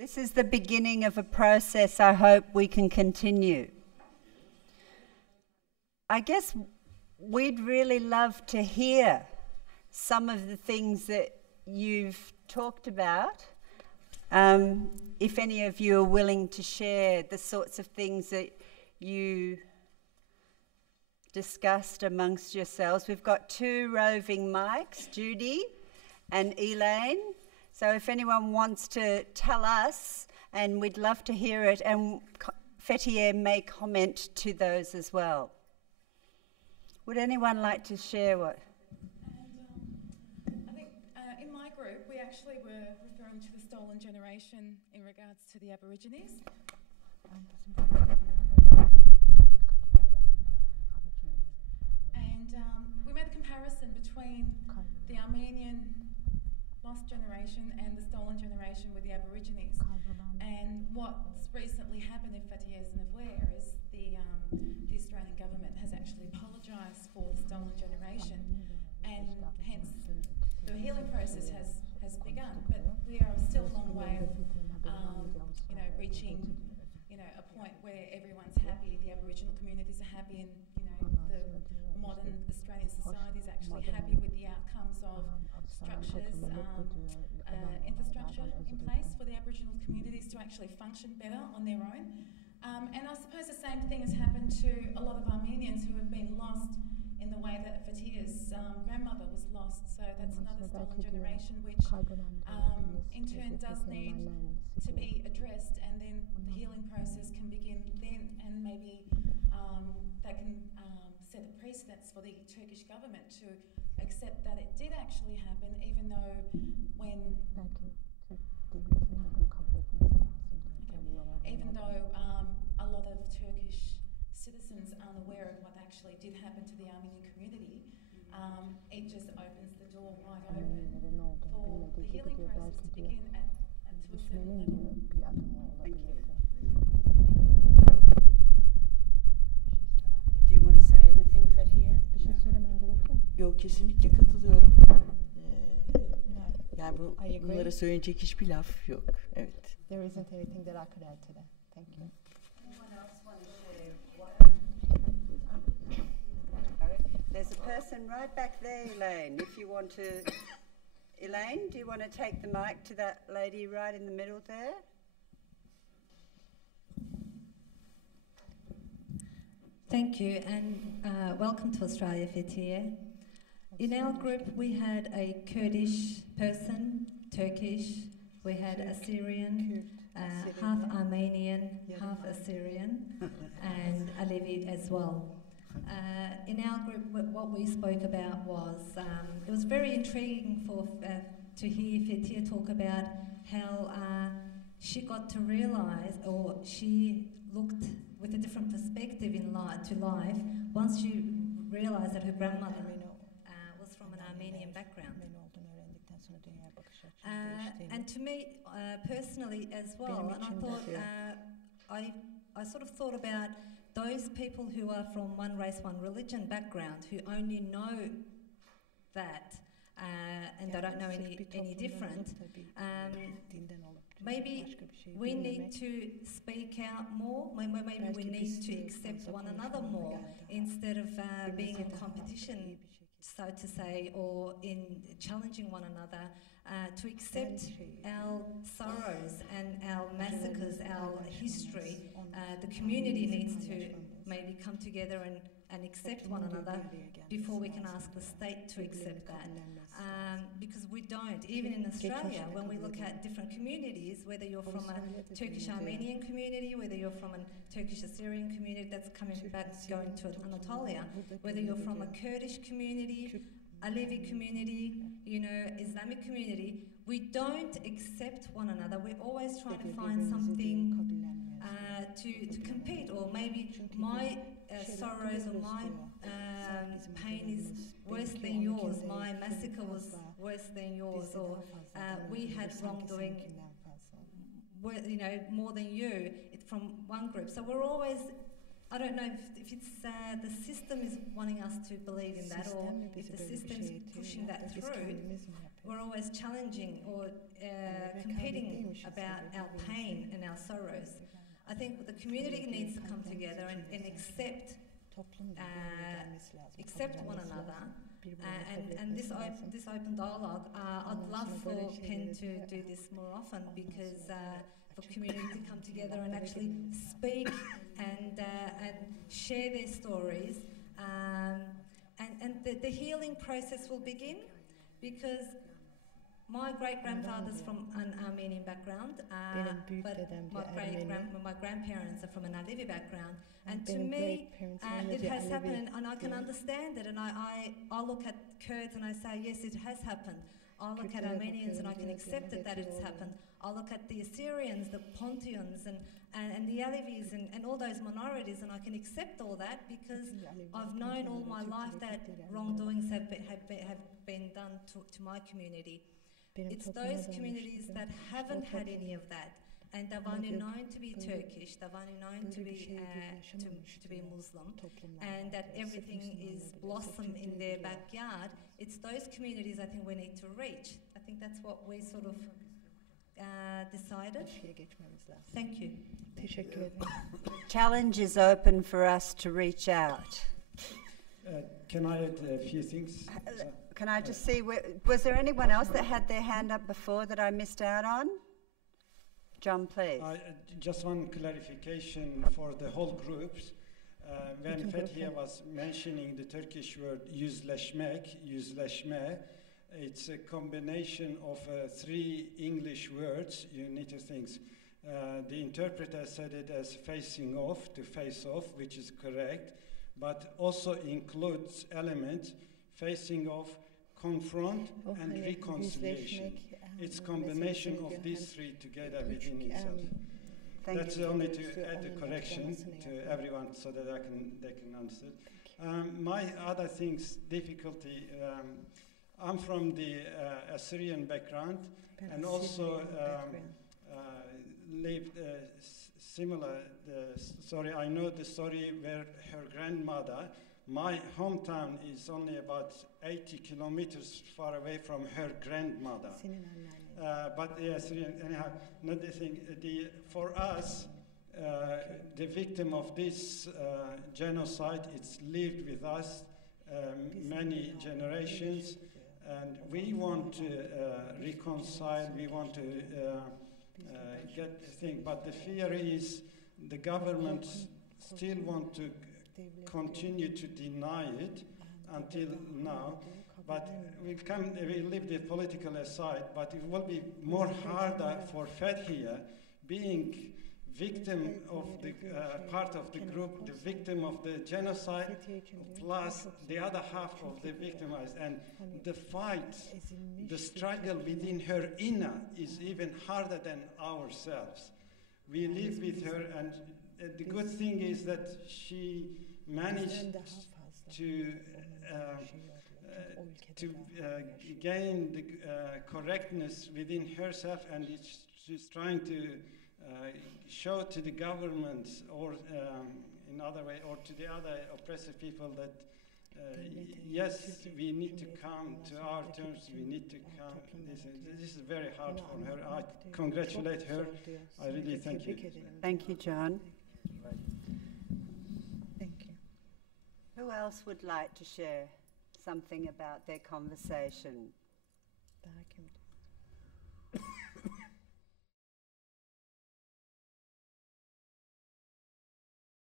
This is the beginning of a process I hope we can continue. I guess we'd really love to hear some of the things that you've talked about. If any of you are willing to share the sorts of things that you discussed amongst yourselves. We've got two roving mics, Judy and Elaine. So if anyone wants to tell us, and we'd love to hear it, and Fethiye may comment to those as well. Would anyone like to share what? I think in my group, we actually were referring to the stolen generation in regards to the Aborigines. And we made a comparison between the Armenian lost generation and the stolen generation with the Aborigines. And what's recently happened, if Fethiye isn't aware, is the Australian government has actually apologised for the stolen generation, and hence the healing process has begun. But we are still a long way of reaching a point where everyone's happy, the Aboriginal communities are happy, and the modern Australian society is actually happy with the outcomes of structures, infrastructure in place for the Aboriginal communities to actually function better on their own. And I suppose the same thing has happened to a lot of Armenians who have been lost in the way that Fethiye's grandmother was lost. So that's another stolen generation which in turn does need to be addressed, and then the healing process can begin then, and maybe that can set a precedence for the Turkish government to accept that it did actually happen, even though a lot of Turkish citizens aren't aware of what actually did happen to the Armenian community, it just opens the door wide open for the healing process to begin to a certain level. Thank you. Do you want to say anything, Fethiye? Yok, kesinlikle katılıyorum. Yani bunlara söyleyecek hiçbir laf yok. Evet. There isn't anything that I could add to that. Thank you. Anyone else want to share what? There's a person right back there, Elaine. If you want to, Elaine, do you want to take the mic to that lady right in the middle there? Thank you, and welcome to Australia, Fethiye. In our group, we had a Kurdish person, Turkish, we had Assyrian, half Armenian, half Assyrian, and Alevi as well. In our group, what we spoke about was, it was very intriguing to hear Fethiye talk about how she got to realise, or she looked with a different perspective to life once she realised that her grandmother was from an Armenian background. And to me, personally as well, and I thought, I sort of thought about those people who are from one race, one religion background, who only know that, and they don't know any different. Maybe we need to speak out more. Maybe we need to accept one another more instead of being in competition, so to say, or in challenging one another. To accept our sorrows and our massacres, our history. The community needs to maybe come together and accept one another before we can ask the state to accept that. Because we don't. Even in Australia, when we look at different communities, whether you're from a Turkish Armenian community, whether you're from a Turkish Assyrian community that's coming back, going to Anatolia, whether you're from a Kurdish community, Alevi community, Islamic community, we don't accept one another. We're always trying to find something to compete, or maybe my sorrows or my pain is worse than yours, my massacre was worse than yours, or we had wrongdoing, more than you, from one group. So we're always, I don't know if it's the system is wanting us to believe in that, or if the system's pushing that through, we're always challenging or competing about our pain and our sorrows. I think the community needs to come together and accept one another, and this open dialogue. I'd love for Ken to do this more often, because for community to come together and actually speak and share their stories, and the healing process will begin, because my great-grandfather's from an Armenian background, but my grandparents are from an Alevi background, and to me, it has happened, and I can understand it, and I look at Kurds and I say, yes, it has happened. I look at Armenians and I can accept that it's happened. I look at the Assyrians, the Pontians, and the Alevis, and all those minorities, and I can accept all that, because I've known all my life that wrongdoings have been done to my community. It's those communities that haven't had any of that, and they've only known to be Turkish, they've only known to be Muslim, and that everything is blossom in their backyard. It's those communities I think we need to reach. I think that's what we sort of decided. Thank you. Challenge is open for us to reach out. Can I add a few things? Can I just see, was there anyone else that had their hand up before that I missed out on? John, please. Just one clarification for the whole groups. When Fethiye was mentioning the Turkish word yüzleşme, it's a combination of 3 English words. You need to think. The interpreter said it as facing off, to face off, which is correct, but also includes element facing off, confront, and reconciliation. It's combination of these 3 together within itself. That's only to add a correction to everyone so that they can understand. My other things, difficulty, I'm from the Assyrian background, and also lived similar story. I know the story where her grandmother, my hometown is only about 80 kilometers far away from her grandmother. But yes, anyhow, another thing, for us, the victim of this genocide, it's lived with us many generations, and we want to reconcile, we want to get the thing, but the fear is the government still want to continue to deny it until now. But we'll leave the political aside, but it will be more harder for Fethiye, being victim of the part of the group, the victim of the genocide, plus the other half of the victimized. And the fight, the struggle within her inner is even harder than ourselves. We live with her, and the good thing is that she managed to gain the correctness within herself, and she's trying to show to the government or in other way, or to the other oppressive people that yes, we need to come to our terms, we need to come. This is very hard for her. I congratulate her. I really thank you. Thank you, John. Thank you. Who else would like to share something about their conversation?